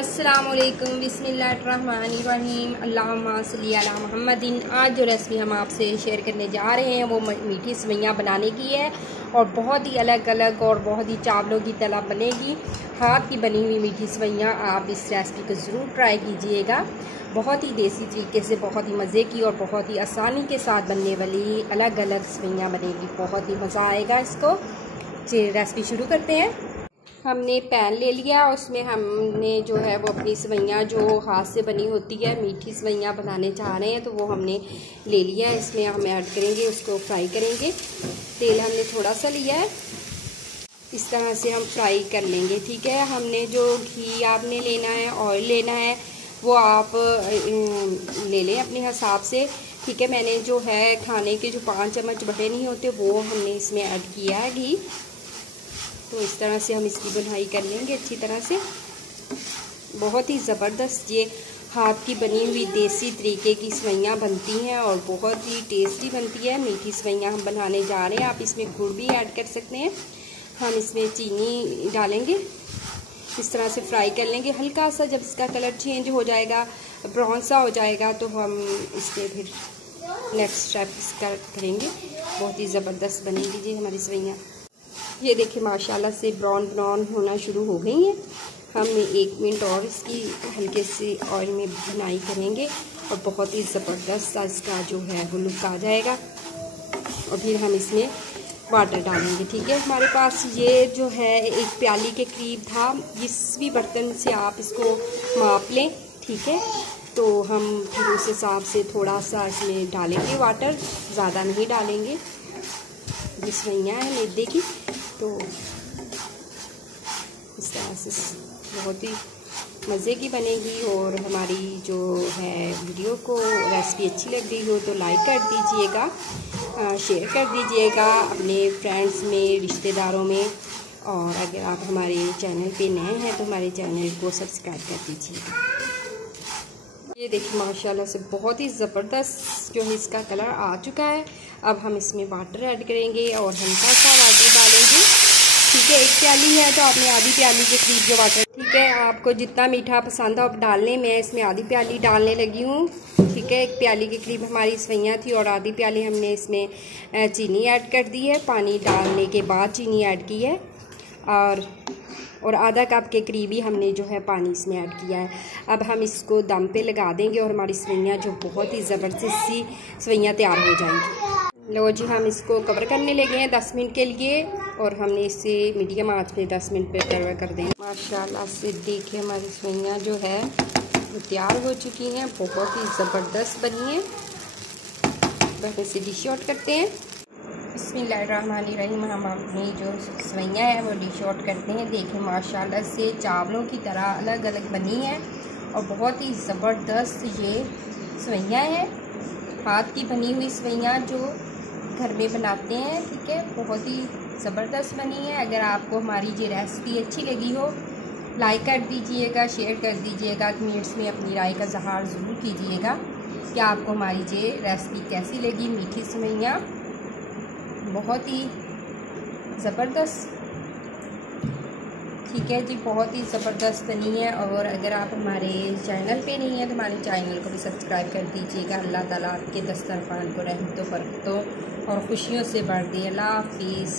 अस्सलामुअलैकुम बिस्मिल्लाहिर्रहमानिर्रहीम अल्लाहुम्मा सल्ली अला मुहम्मदिन। आज जो रेसिपी हम आपसे शेयर करने जा रहे हैं वो मीठी सेवइयाँ बनाने की है और बहुत ही अलग अलग और बहुत ही चावलों की तरह बनेगी। हाथ की बनी हुई मीठी सेवइयाँ आप इस रेसिपी को ज़रूर ट्राई कीजिएगा। बहुत ही देसी तरीके से, बहुत ही मज़े की और बहुत ही आसानी के साथ बनने वाली अलग अलग सेवइयाँ बनेगी। बहुत ही मज़ा आएगा इसको। चलिए रेसिपी शुरू करते हैं। हमने पैन ले लिया, उसमें हमने जो है वो अपनी सेवइयाँ जो हाथ से बनी होती है, मीठी सेवइयाँ बनाने चाह रहे हैं तो वो हमने ले लिया है। इसमें हम ऐड करेंगे, उसको फ्राई करेंगे। तेल हमने थोड़ा सा लिया है, इस तरह से हम फ्राई कर लेंगे। ठीक है, हमने जो घी आपने लेना है, ऑयल लेना है, वो आप ले लें अपने हिसाब से। ठीक है, मैंने जो है खाने के जो 5 चम्मच बड़े नहीं होते वो हमने इसमें ऐड किया है घी। तो इस तरह से हम इसकी बुनाई कर लेंगे अच्छी तरह से। बहुत ही ज़बरदस्त ये हाथ की बनी हुई देसी तरीके की सेवइयाँ बनती हैं और बहुत ही टेस्टी बनती है। मीठी सेवइयाँ हम बनाने जा रहे हैं। आप इसमें गुड़ भी ऐड कर सकते हैं। हम इसमें चीनी डालेंगे, इस तरह से फ्राई कर लेंगे। हल्का सा जब इसका कलर चेंज हो जाएगा, ब्राउन सा हो जाएगा, तो हम इसमें फिर नेक्स्ट स्टेप इसका करेंगे। बहुत ही ज़बरदस्त बनेगी जी हमारी सेवइयाँ। ये देखिए माशाल्लाह से ब्राउन होना शुरू हो गई है। हम 1 मिनट और इसकी हल्के से ऑयल में भुनाई करेंगे और बहुत ही ज़बरदस्त इसका जो है वो लुक आ जाएगा। और फिर हम इसमें वाटर डालेंगे। ठीक है, हमारे पास ये जो है 1 प्याली के करीब था। जिस भी बर्तन से आप इसको माप लें, ठीक है, तो हम फिर उस हिसाब से थोड़ा सा इसमें डालेंगे वाटर, ज़्यादा नहीं डालेंगे। ये सेवइयाँ हैं मैदे की, तो इस तरह से बहुत ही मज़े की बनेगी। और हमारी जो है वीडियो को रेसिपी अच्छी लग रही हो तो लाइक कर दीजिएगा, शेयर कर दीजिएगा अपने फ्रेंड्स में, रिश्तेदारों में। और अगर आप हमारे चैनल पे नए हैं तो हमारे चैनल को सब्सक्राइब कर दीजिएगा। ये देखिए माशाल्लाह से बहुत ही ज़बरदस्त जो है इसका कलर आ चुका है। अब हम इसमें वाटर ऐड करेंगे और हल्का सा वाटर डालेंगे। ठीक है, 1 प्याली है तो आपने आधी प्याली के करीब जो वाटर, ठीक है, आपको जितना मीठा पसंद हो आप डालने। मैं इसमें आधी प्याली डालने लगी हूँ। ठीक है, 1 प्याली के करीब हमारी सेवइयाँ थी और आधी प्याली हमने इसमें चीनी ऐड कर दी है। पानी डालने के बाद चीनी ऐड की है और आधा कप के करीब ही हमने जो है पानी इसमें ऐड किया है। अब हम इसको दम पे लगा देंगे और हमारी सेवइयाँ जो बहुत ही ज़बरदस्त सी सेवइयाँ तैयार हो जाएंगी। लो जी, हम इसको कवर करने लगे हैं 10 मिनट के लिए और हमने इसे मीडियम आंच पे 10 मिनट पे कवर कर देंगे। माशाल्लाह से देखिए हमारी सेवइयाँ जो है वो तैयार हो चुकी हैं, बहुत ही ज़बरदस्त बनी है। बस इसे डिश आउट करते हैं। बिस्मिल्लाहिर्रहमानिर्रहीम। हम अपनी जो सेवइयाँ हैं वो डिश आउट करते हैं। देखिए माशाल्लाह से चावलों की तरह अलग अलग बनी है और बहुत ही ज़बरदस्त ये सेवइयाँ हैं। हाथ की बनी हुई सेवइयाँ जो घर में बनाते हैं। ठीक है, बहुत ही ज़बरदस्त बनी है। अगर आपको हमारी ये रेसिपी अच्छी लगी हो लाइक कर दीजिएगा, शेयर कर दीजिएगा, कमेंट्स में अपनी राय का इज़हार ज़रूर कीजिएगा कि आपको हमारी ये रेसिपी कैसी लगी। मीठी सेवइयाँ बहुत ही ज़बरदस्त, ठीक है जी, बहुत ही ज़बरदस्त बनी है। और अगर आप हमारे चैनल पे नहीं हैं तो हमारे चैनल को भी सब्सक्राइब कर दीजिएगा। अल्लाह ताला आपके दस्तरखान को रहमतों बरकतों और खुशियों से भर दे। अल्लाह हाफिज़।